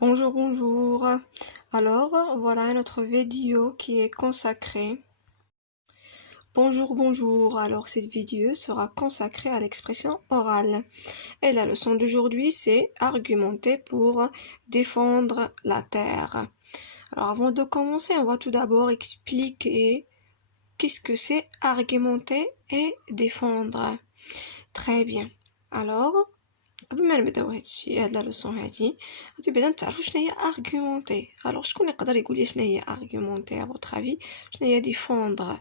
Bonjour, bonjour. Alors, voilà notre vidéo qui est consacrée. Bonjour, bonjour. Alors, cette vidéo sera consacrée à l'expression orale. Et la leçon d'aujourd'hui, c'est argumenter pour défendre la terre. Alors, avant de commencer, on va tout d'abord expliquer qu'est-ce que c'est argumenter et défendre. Très bien. Alors, قبل ما نبداو هاد لا لوسون هادي غادي بعدا نتعرفوا شنو هي argumenter. alors شكون يقدر يقول لي شنو هي argumenter à votre avis شنو هي défendre.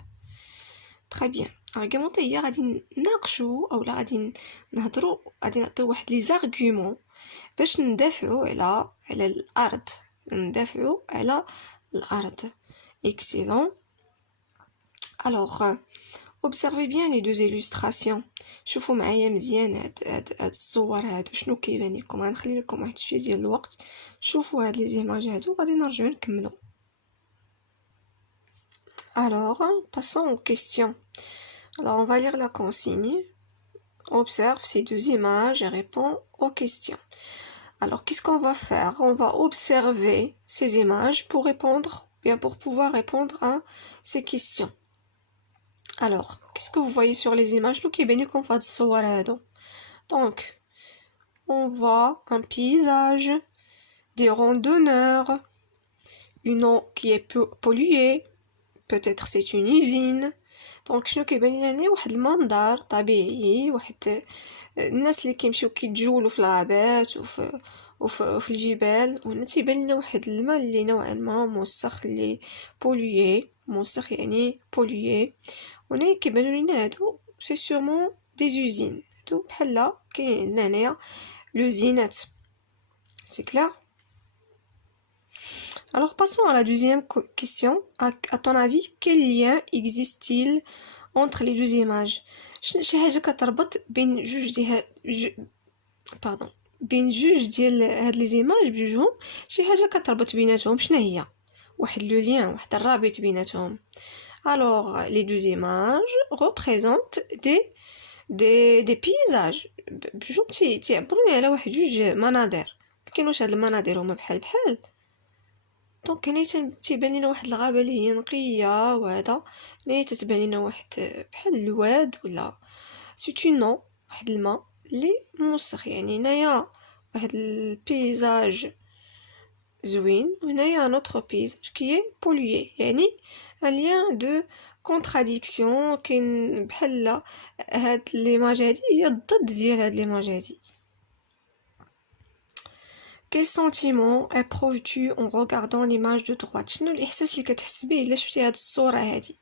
très bien. argumenter هي غادي نناقشوا اولا غادي نهضروا غادي نعطيو واحد لي زارغومون باش ندافعوا على الارض ندافعوا على الارض. excellent. alors observez bien les deux illustrations. شوفوا معايا مزيان هاد الصور هادو شنو كيبان لكم. غنخلي لكم واحد شويه ديال الوقت شوفوا هاد لي زيماج هادو غادي نرجعو نكملو. alors passons aux questions. alors on va lire la consigne. Observe ces deux images et réponds aux questions. alors qu'est-ce qu'on va faire? On va observer ces images pour pouvoir répondre à ces questions. alors qu'est-ce que vous voyez sur les images? donc on voit un paysage, des randonneurs, une eau qui est polluée, peut-être c'est une usine. donc شنو كيبان لنا واحد المنظر طبيعي واحد الناس اللي كيمشيو كيتجولوا في الغابات وفي الجبال وهنا تيبان لنا واحد الماء اللي نوعا ما موسخ اللي بوليي موسخ يعني بوليي. هنا كيبانوا لنا هادو سي سيغمون دي زوزين هادو بحال كاين هنايا l'usinette. c'est clair? alors passons à la deuxième question. à ton avis quel lien existe-t-il entre les deux images? شي حاجه كتربط بين بين جوج ديال هاد لي زيماج بجوجهم شي حاجه كتربط بيناتهم شنو هي؟ واحد لو لين واحد الرابط بيناتهم. alors les deux images représentent des paysages بجوج تيعبروني على واحد جوج مناظر. كاين واش هاد المناظر هما بحال دونك هنا تيبان لنا واحد الغابه اللي هي نقيه وهذا هنا تتبان لنا واحد بحال الواد ولا سيتونو واحد الماء اللي موسخ. يعني هنايا واحد البيزاج زوين وهنايا نوتر بيزاج كي بوليي. يعني un lien de contradiction كاين بحال هاد ليماج هادي هي الضد ديال هاد ليماج هادي. quel sentiment éprouves-tu en regardant l'image de droite? شنو الاحساس اللي كتحس به الا شفتي هاد الصوره هادي؟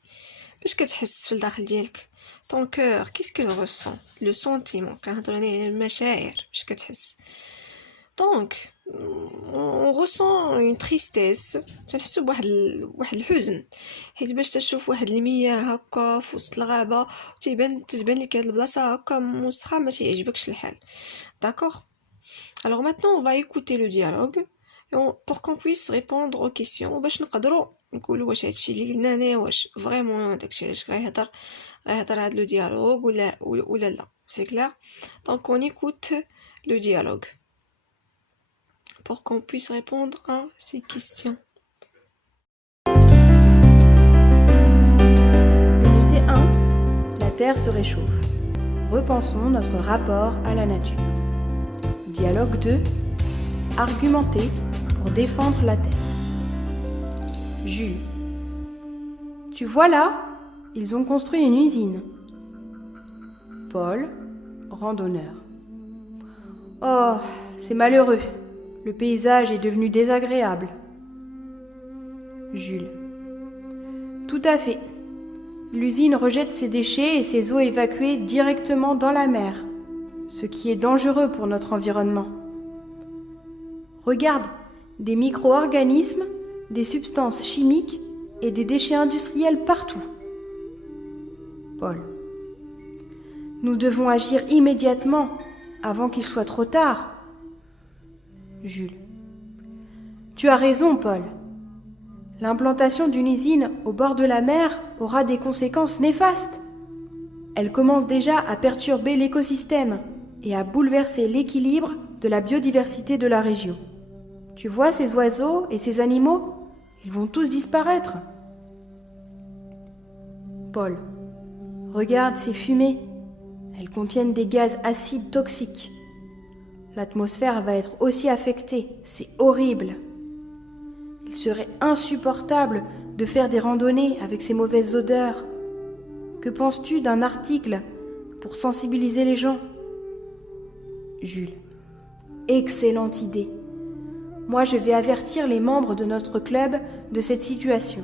باش كتحس في الداخل ديالك؟ ton cœur qu'est-ce qu'il ressent? le sentiment كنهضروا على المشاعر باش كتحس. donc on ressent une tristesse تنحسوا بواحد الحزن حيت باش تشوف واحد المياه هكا في وسط الغابه تتبان لك هاد البلاصه هكا مسخه ما تيعجبكش الحال. d'accord. alors maintenant on va écouter le dialogue pour qu'on puisse répondre aux questions باش نقدروا نقولوا واش هادشي اللي قلنا هنا واش فريمون داكشي علاش غيهضر هاد لو dialogue ولا لا. c'est clair. donc on écoute le dialogue pour qu'on puisse répondre à ces questions. Unité 1. La Terre se réchauffe. Repensons notre rapport à la nature. Dialogue 2. Argumenter pour défendre la Terre. Jules. Tu vois là, ils ont construit une usine. Paul, randonneur. Oh, c'est malheureux. Le paysage est devenu désagréable. Jules. Tout à fait. L'usine rejette ses déchets et ses eaux évacuées directement dans la mer, ce qui est dangereux pour notre environnement. Regarde, des micro-organismes, des substances chimiques et des déchets industriels partout. Paul. Nous devons agir immédiatement, avant qu'il soit trop tard. Jules. Tu as raison, Paul. L'implantation d'une usine au bord de la mer aura des conséquences néfastes. Elle commence déjà à perturber l'écosystème et à bouleverser l'équilibre de la biodiversité de la région. Tu vois ces oiseaux et ces animaux? Ils vont tous disparaître. Paul, regarde ces fumées. Elles contiennent des gaz acides toxiques. L'atmosphère va être aussi affectée. C'est horrible. Il serait insupportable de faire des randonnées avec ces mauvaises odeurs. Que penses-tu d'un article pour sensibiliser les gens? Jules, excellente idée. Moi, je vais avertir les membres de notre club de cette situation.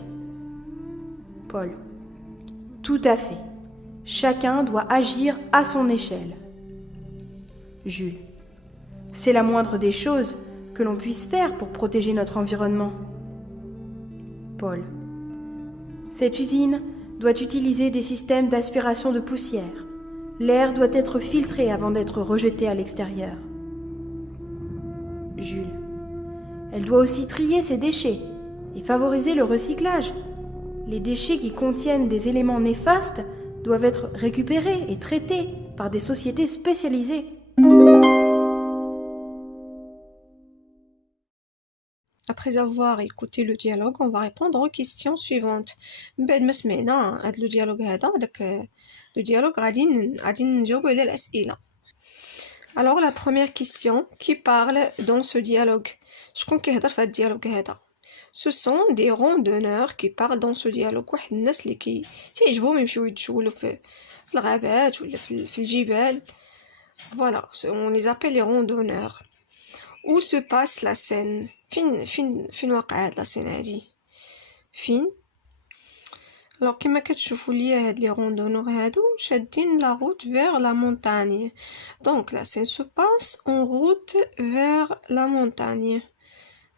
Paul, tout à fait. Chacun doit agir à son échelle. Jules, c'est la moindre des choses que l'on puisse faire pour protéger notre environnement. Paul, cette usine doit utiliser des systèmes d'aspiration de poussière. L'air doit être filtré avant d'être rejeté à l'extérieur. Jules, elle doit aussi trier ses déchets et favoriser le recyclage. Les déchets qui contiennent des éléments néfastes doivent être récupérés et traités par des sociétés spécialisées. Après avoir écouté le dialogue, on va répondre aux questions suivantes. بعد ما سمعنا هاد لو ديالوغ هذا لو ديالوغ غادي نجاوبو على الأسئلة. Alors la première question, qui parle dans ce dialogue? شكون كيهضر في هاد الديالوغ هذا؟ Ce sont des randonneurs qui parlent dans ce dialogue. واحد الناس اللي تعجبهم يمشيو يتجولوا في الغابات ولا في الجبال. Voilà, on les appelle les randonneurs. Où se passe la scène? فين واقع هاد لا سين هادي؟ فين؟ alors كما كتشوفوا ليا هاد لي روندونور هادو شادين لا route vers la montagne. donc la scène se passe en route vers la montagne.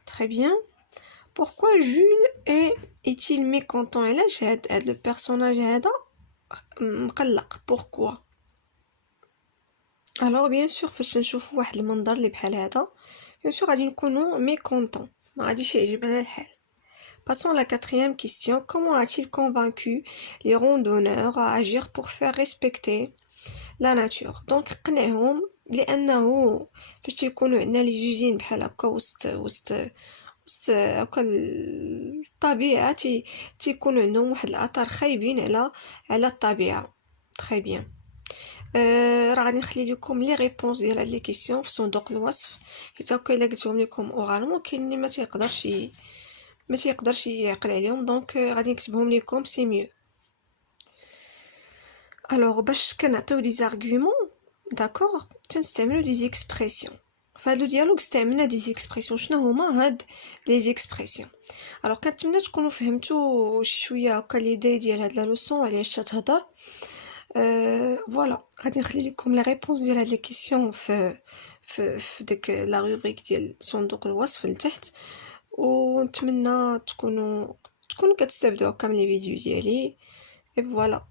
très bien. pourquoi Jules est-il mécontent? علاش هاد le personnage هذا مقلق؟ pourquoi? alors bien sûr فاش نشوفوا واحد المنظر اللي بحال هذا bien sûr غادي نكونوا mécontents، ما غاديش يعجبنا الحال. Passons à la quatrième question. Comment a-t-il convaincu les randonneurs à agir pour faire respecter la nature? Donc قنعهم لأنه فاش تيكونوا عندنا لي زوزين بحال هكا وسط هكا الطبيعة تيكونوا عندهم واحد الأثر خايبين على الطبيعة. très bien. راه غادي نخلي لكم لي ريبونس ديال هاد لي كيسيون في صندوق الوصف، حيت هكا الا قلتهم لكم اورالمون كاين اللي ما تيقدرش يعقل عليهم، دونك غادي نكتبهم لكم سي ميو. الوغ باش كنعطيو دي زارغومون داكوغ تنستعملو دي زيكسبريسيون. فهاد لو ديالوغ استعملنا دي زيكسبريسيون. شنو هما هاد لي زيكسبريسيون؟ الوغ كنتمنى تكونوا فهمتوا شي شويه هكا ليدي ديال هاد لا لوسون علاش تهضر. فوالا غادي نخلي لكم لي ريبونس ديال هاد لي كيسيون في ديك لا روبريك ديال صندوق الوصف لتحت، ونتمنى تكونوا كتستافدوا هكا من لي فيديو ديالي. فوالا